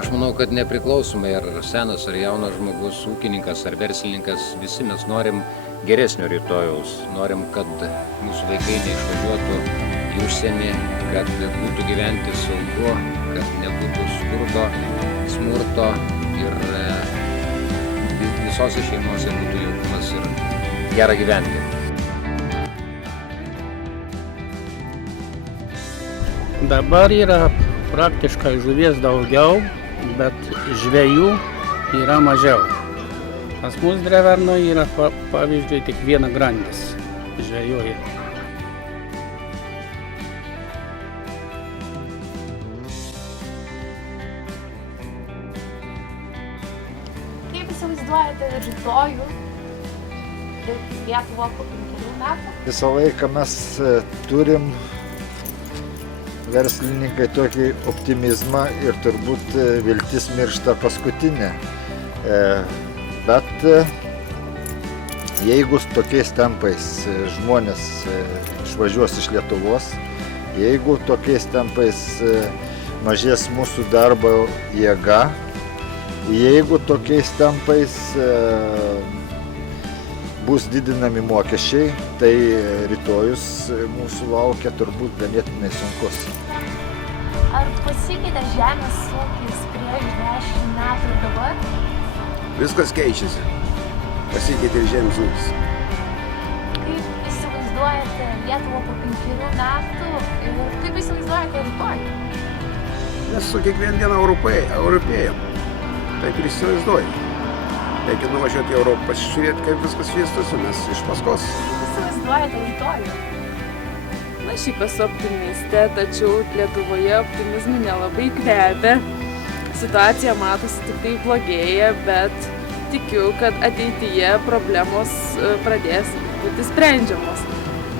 Aš manau, kad nepriklausomai ar senas ar jaunas žmogus, ūkininkas ar verslininkas, visi mes norim geresnio rytojaus. Norim, kad mūsų vaikai neišvažiuotų į užsienį, kad būtų gyventi saugu, kad nebūtų skurdo, smurto ir visose šeimose būtų jaukumas ir gera gyventi. Dabar yra praktiškai žuvies daugiau, bet žvejų yra mažiau. Pas mus Drevernoje yra pavyzdžiui tik viena grandis žvejoja. Kaip įsivaizduojate rytojų ir Lietuvą po 5 metų? Visą laiką mes turim verslininkai tokį optimizmą ir turbūt viltis miršta paskutinė. Bet jeigu tokiais tempais žmonės išvažiuos iš Lietuvos, jeigu tokiais tempais mažės mūsų darbo jėga, jeigu tokiais tempais bus didinami mokesčiai, tai rytojus mūsų laukia turbūt ganėtinai sunkus. Ar pasikeitė žemės ūkis prieš 10 metų ir dabar? Viskas keičiasi. Pasikeitė ir žemės ūkis. Kaip įsivaizduojate Lietuvą po 5 metų ir kaip įsivaizduojate rytojų? Mes su kiekvieną dieną europėjam. Taip ir įsivaizduojam. Reikia nuvažiuoti į Europą, pasižiūrėti, kaip viskas vystosi, mes iš paskos. Kaip įsivaizduojate rytojų? Na, šiaip esu optimistė, tačiau Lietuvoje optimizmų nelabai kvepia. Situacija matosi tik tai blogėja, bet tikiu, kad ateityje problemos pradės būti sprendžiamos.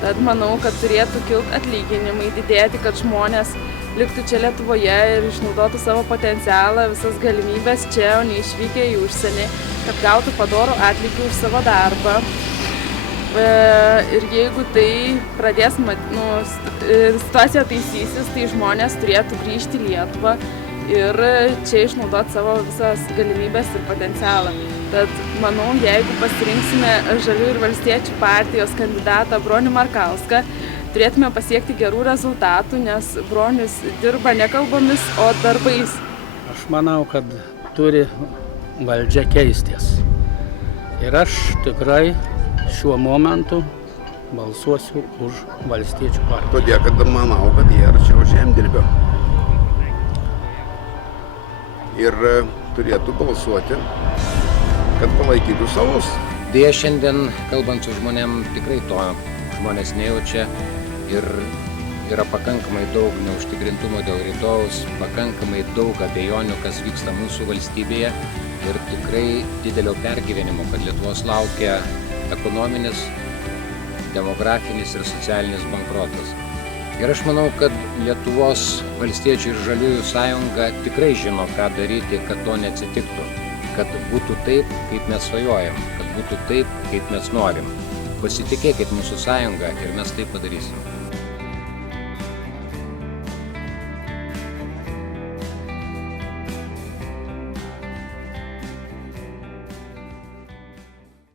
Tad manau, kad turėtų kilti atlyginimai, didėti, kad žmonės liktų čia Lietuvoje ir išnaudotų savo potencialą, visas galimybės čia, o neišvykę į užsienį, kad gautų padorų atlygį už savo darbą. Ir jeigu tai pradės, situacija taisysis, tai žmonės turėtų grįžti į Lietuvą ir čia išnaudoti savo visas galimybės ir potencialą. Tad manau, jeigu pasirinksime Žaliųjų ir Valstiečių partijos kandidatą Bronių Markauską, turėtume pasiekti gerų rezultatų, nes Bronius dirba ne kalbomis, o darbais. Aš manau, kad turi valdžia keistis. Ir aš tikrai šiuo momentu balsuosiu už Valstiečių partiją. Todėl, kad manau, kad jie arčiau žemdirbio. Ir turėtų balsuoti, kad palaikytų savus. Deja, šiandien, kalbant su žmonėm, tikrai to žmonės nejaučia ir yra pakankamai daug neužtikrintumo dėl rytojaus, pakankamai daug abejonių, kas vyksta mūsų valstybėje ir tikrai didelio pergyvenimo, kad Lietuvos laukia ekonominis, demografinis ir socialinis bankrotas. Ir aš manau, kad Lietuvos Valstiečių ir Žaliųjų sąjunga tikrai žino, ką daryti, kad to neatsitiktų. Kad būtų taip, kaip mes svajojam, kad būtų taip, kaip mes norim. Pasitikėkit mūsų sąjungą ir mes tai padarysim.